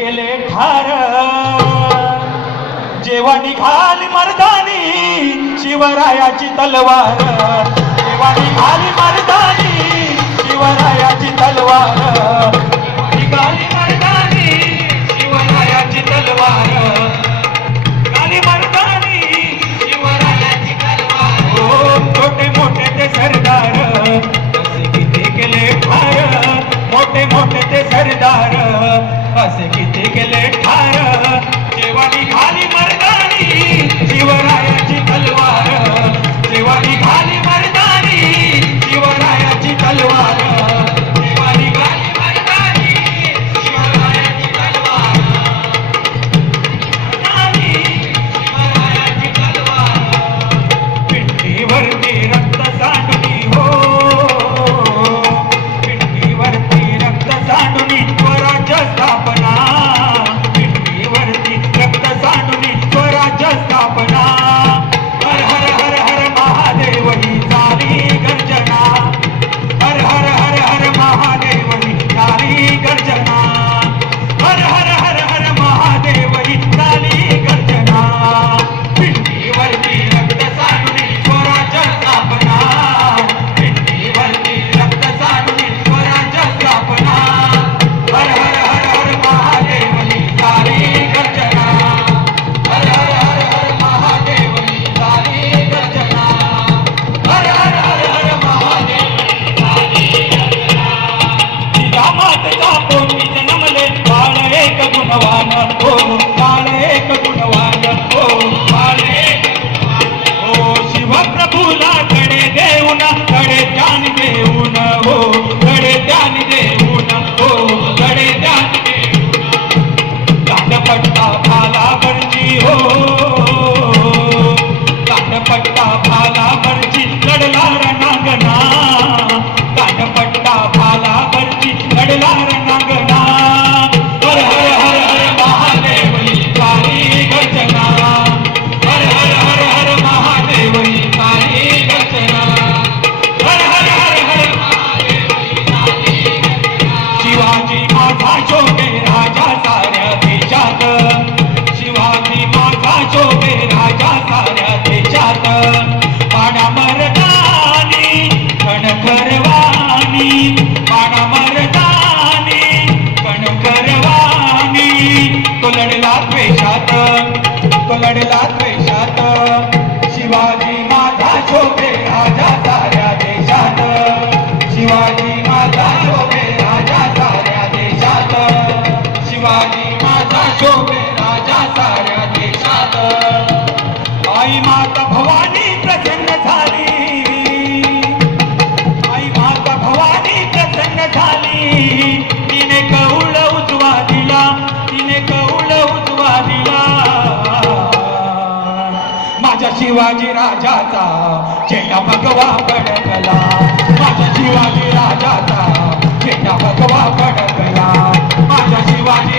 केले ठार जेव्हा निघाली मर्दानी शिवरायाची तलवार जेव्हा निघाली मर्दानी शिवरायाची तलवार निघाली मर्दानी शिवरायाची तलवार निघाली मर्दानी शिवरायाची तलवार हो छोटे मोठे ते सरदार असे किती केले ठार मोठे मोठे ते सरदार असे किती केले ठार जेव्हा निघाली मर्दानी शिवरायाची तलवार जेव्हा निघाली मर्दानी शिवरायाची तलवार जेव्हा निघाली मर्दानी शिवरायाची तलवार शिवरायाची तलवार पिंडीवरती रक्त सांडुनी हो पिंडीवरती रक्त सांडुनी स्वराज्य स्थापना पिंडीवरती रक्त सांडुनी स्वराज्य स्थापना हर हर हर हर महादेव ही झाली गर्जना हर हर हर हर महादेव ही झाली गर्जना हर हर हर हर महादेव ही झाली गर्जना पिंडीवरती रक्त सांडुनी स्वराज्य स्थापना पिंडीवरती रक्त सांडुनी स्वराज्य स्थापना हर हर हर हर महादेव ही झाली गर्जना हर हर हर हर महादेव ही झाली गर्जना हर हर हर हर महादेव ही झाली गर्जना जिजामातचा पोटी जन्मले बाळ एक गुणवान हो बाळ एक गुणवान हो बाळ एक हो शिवप्रभूला कडे देऊन कडे ध्यान देऊन हो कडे ध्यान देऊन हो कडे ध्यान देऊन कांडपट्टा भालावरची हो कांडपट्टा भालावरची लढला रणांगणा कांडपट्टा भालावरची लढला रणांगणा हर हर हर हर महादेव ही झाली गर्जना हर हर हर हर महादेव ही झाली गर्जना हर हर हर हर महादेव ही झाली गर्जना शिवाजी माझा शोभे राजा साऱ्या देशात शिवाजी माझा शोभे राजा साऱ्या देशात पाडा मर्दानी कणखरवानी पाडा मर्दानी कणखरवानी तो लढला द्वेषात तो लढला द्वेषात शिवाजी माझा शोभे राजा साऱ्या देशात शिवाजी माझा शोभे राजा साऱ्या देशात शिवाजी माझा शोभे राजा साऱ्या देशात आई माता भवानी प्रसन्न झाली आई माता भवानी प्रसन्न झाली तिने कौल उजवा दिला तिने कौल उजवा दिला माझ्या शिवाजी राजाचा झेंडा भगवा फडकला माझ्या शिवाजी राजाचा झेंडा भगवा फडकला माझ्या शिवाजी